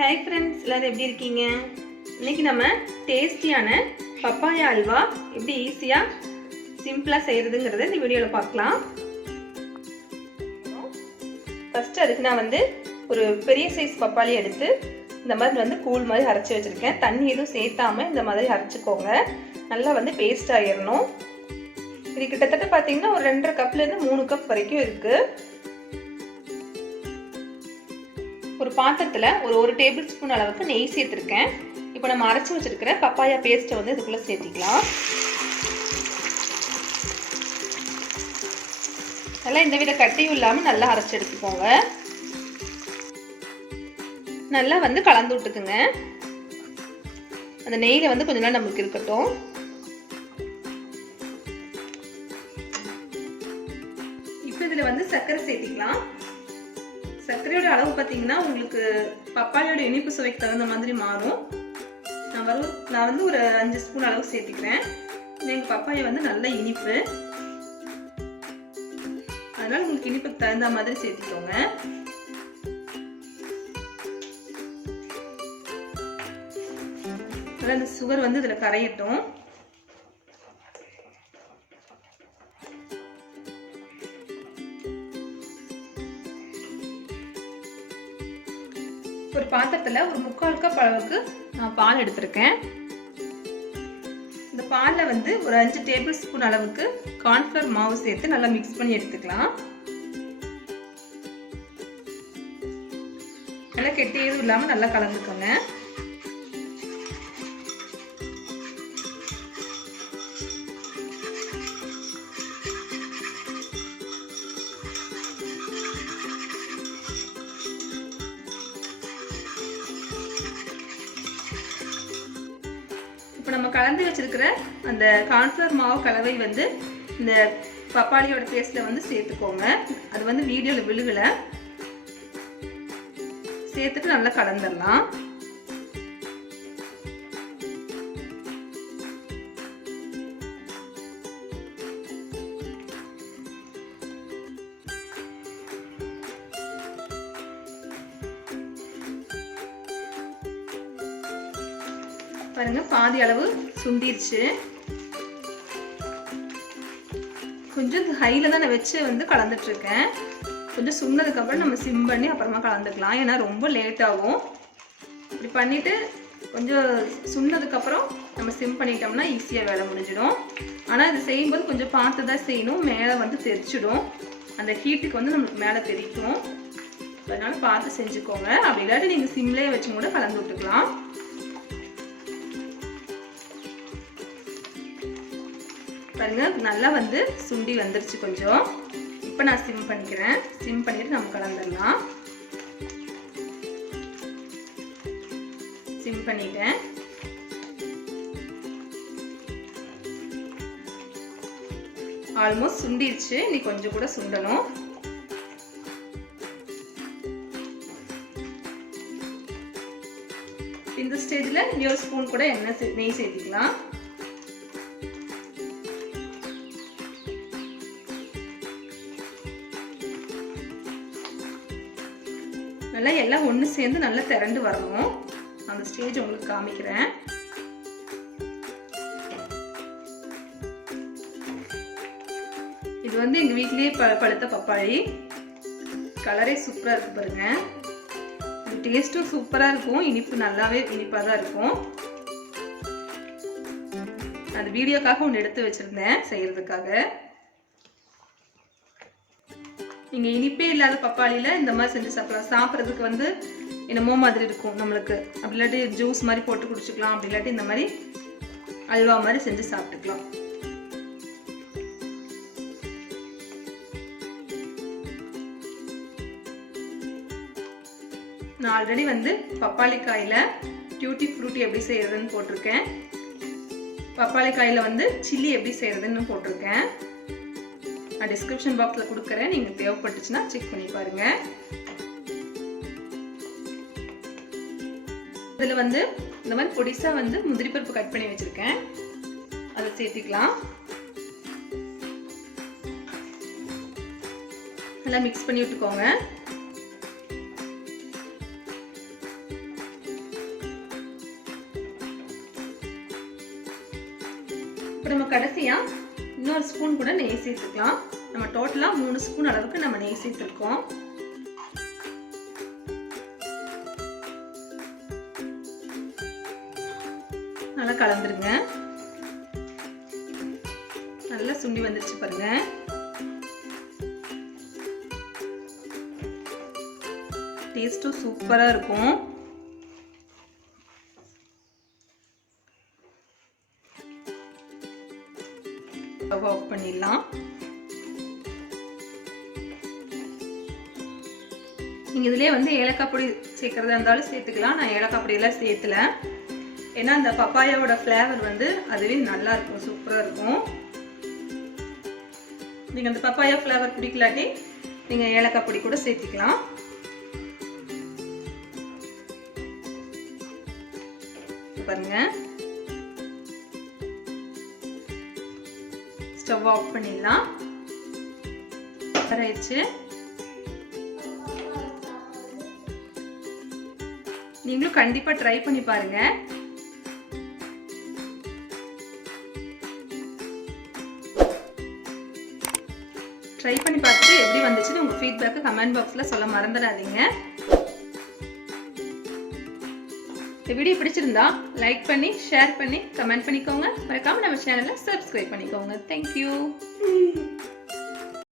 Hi friends, எல்லாரும் எப்படி இருக்கீங்க? இன்னைக்கு நம்ம டேஸ்டியான பப்பாயா அல்வா எப்படி ஈஸியா சிம்பிளா செய்யறதுங்கறத இந்த வீடியோல பார்க்கலாம். ஃபர்ஸ்ட் அதுக்கு நான் ஒரு பெரிய சைஸ் பப்பாளி எடுத்து இந்த மாதிரி கூழ் மாதிரி அரைச்சு வச்சிருக்கேன். தண்ணி எதுவும் சேர்த்தாம இந்த மாதிரி அரைச்சுக்கோங்க. நல்லா பேஸ்ட் ஆயிரணும். இது கிட்டத்தட்ட பாத்தீங்கன்னா ஒரு 2.5 கப்ல இருந்து 3 கப் வரைக்கும் இருக்கு. ஒரு பாத்திரத்துல ஒரு டேபிள் ஸ்பூன் அளவுக்கு நெய் சேர்த்திருக்கேன். இப்போ நம்ம அரைச்சு வச்சிருக்கிற பப்பாயா பேஸ்ட்டை இதுக்குள்ள சேர்த்திக்கலாம். நல்லா இந்த வித கட்டியும் இல்லாம நல்லா அரைச்சு எடுத்துக்கோங்க. நல்லா கலந்து விட்டுக்குங்க. அந்த நெய்ல கொஞ்ச நேரம் நமக்கு இருக்கட்டும். இப்போ இதுல சர்க்கரை சேர்த்திக்கலாம். சர்க்கரையோட அளவு பார்த்தீங்கன்னா உங்களுக்கு பப்பாளியோட இனிப்பு சுவைக்கு தகுந்த மாதிரி மாறும். நான் ஒரு 5 ஸ்பூன் அளவு சேர்த்துக்கிறேன். எங்கள் பப்பாயா நல்ல இனிப்பு, அதனால உங்களுக்கு இனிப்புக்கு தகுந்த மாதிரி சேர்த்துக்கோங்க. அந்த சுகர் இதுல கரையட்டும். ஒரு பாத்திரத்துல ஒரு 3/4 கப் அளவுக்கு நான் பால் எடுத்திருக்கேன். இந்த பால்ல ஒரு 5 டேபிள் ஸ்பூன் அளவுக்கு கார்ன்ஃப்ளவர் மாவு சேர்த்து நல்லா மிக்ஸ் பண்ணி எடுத்துக்கலாம். நல்லா கெட்டி எதுவும் இல்லாம நல்லா கலந்துக்கோங்க. இப்போ நம்ம கலந்து வச்சிருக்கிற அந்த கார்ன்ஃப்ளவர் மாவு கலவை இந்த பப்பாளியோட பேஸ்ட்ல சேர்த்துக்கோங்க. அது வீடியோல விழுகல. சேர்த்துட்டு நல்லா கலந்துடலாம். பாருங்க, பாதி அளவு சுண்டிருச்சு. கொஞ்சம் ஹைல தான் நான் வச்சு கலந்துட்டு இருக்கேன். கொஞ்சம் சுண்டதுக்கு அப்புறம் நம்ம சிம் பண்ணி அப்புறமா கலந்துக்கலாம். ஏன்னா ரொம்ப லேட் ஆகும். இப்படி பண்ணிட்டு கொஞ்சம் சுண்டதுக்கு அப்புறம் நம்ம சிம் பண்ணிட்டோம்னா ஈஸியா வேலை முடிஞ்சிடும். ஆனா இது செய்யும்போது கொஞ்சம் பார்த்து தான் செய்யணும். மேலே தெரிச்சிடும். அந்த ஹீட்டுக்கு நம்மளுக்கு மேலே தெரிக்கும். அதனால பார்த்து செஞ்சுக்கோங்க. அப்படி இல்லாட்டி நீங்க சிம்லேயே வச்சு கூட கலந்து விட்டுக்கலாம். பாருங்க, நல்லா சுண்டி வந்துருச்சு கொஞ்சம். இப்போ நான் சிம் பண்ணிக்கிறேன். சிம் பண்ணிட்டு நம்ம கலந்துடலாம். சிம் பண்ணிட்டேன். ஆல்மோஸ்ட் சுண்டிருச்சு. நீ கொஞ்சம் கூட சுண்டணும். இந்த ஸ்டேஜ்ல இன்னொரு ஸ்பூன் கூட நெய் சேர்த்துக்கலாம். நல்லா எல்லாம் ஒன்று சேர்ந்து நல்லா திரண்டு வரணும். அந்த ஸ்டேஜ் உங்களுக்கு காமிக்கிறேன். இது எங்க வீட்லயே பழுத்த பப்பாளி. கலரே சூப்பரா இருக்கு பாருங்க. டேஸ்டும் சூப்பரா இருக்கும். இனிப்பு நல்லாவே இனிப்பா தான் இருக்கும். அந்த வீடியோக்காக ஒன்று எடுத்து வச்சிருந்தேன் செய்யறதுக்காக. நீங்க இனிப்பே இல்லாத பப்பாளியில இந்த மாதிரி செஞ்சு சாப்பிடலாம். சாப்பிட்றதுக்கு என்னமோ மாதிரி இருக்கும் நம்மளுக்கு. அப்படி இல்லாட்டி ஜூஸ் மாதிரி போட்டு குடிச்சுக்கலாம். அப்படி இல்லாட்டி இந்த மாதிரி அல்வா மாதிரி செஞ்சு சாப்பிட்டுக்கலாம். நான் ஆல்ரெடி பப்பாளி காயில டியூட்டி ஃப்ரூட்டி எப்படி செய்யறதுன்னு போட்டிருக்கேன். பப்பாளி காயில சில்லி எப்படி செய்யறதுன்னு போட்டிருக்கேன். நான் டிஸ்கிரிப்ஷன் பாக்ஸ்ல கொடுக்குறேன். நீங்க தேவைப்பட்டுச்சுன்னா செக் பண்ணி பாருங்க. இதுல இந்த மாதிரி பொடிசா முந்திரி பருப்பு கட் பண்ணி வச்சிருக்கேன். அதை சேர்த்துக்கலாம். நல்லா மிக்ஸ் பண்ணி விட்டுக்கோங்க. நம்ம கடைசியாக இன்னொரு ஸ்பூன் கூட நெய் சேர்த்துக்கலாம். நம்ம டோட்டலாக 3 ஸ்பூன் அளவுக்கு நம்ம நெய் சேர்த்துருக்கோம். நல்லா கலந்துருங்க. நல்லா சுண்டி வந்துருச்சு பாருங்க. டேஸ்ட்டும் சூப்பரா இருக்கும். ஸ்டவ் ஆஃப் பண்ணிடலாம். நீங்க இதுலயே வந்து ஏலக்காய் பொடி சேர்க்கறதா இருந்தாலும் சேர்த்துக்கலாம். நான் ஏலக்காய் பொடி எல்லாம் சேர்த்துல. ஏன்னா அந்த பப்பாயாவோட ஃப்ளேவர் வந்து அதுவே நல்லா இருக்கும், சூப்பரா இருக்கும். நீங்க அந்த பப்பாயா ஃப்ளேவர் பிடிக்கலாட்டி நீங்க ஏலக்காய் பொடி கூட சேர்த்துக்கலாம். பாருங்க, ஸ்டவ் ஆஃப் பண்ணிடலாம். ஆயிடுச்சு. நீங்களும் கண்டிப்பா ட்ரை பண்ணி பாருங்க. ட்ரை பண்ணி பார்த்துட்டு எப்படி வந்துச்சுன்னு உங்க ஃபீட்பேக்கை கமெண்ட் பாக்ஸ்ல சொல்ல மறந்துடாதீங்க. இந்த வீடியோ பிடிச்சிருந்தா லைக் பண்ணி, ஷேர் பண்ணி, கமெண்ட் பண்ணிக்கோங்க. மறக்காம நம்ம சேனலை சப்ஸ்கிரைப் பண்ணிக்கோங்க. தேங்க்யூ.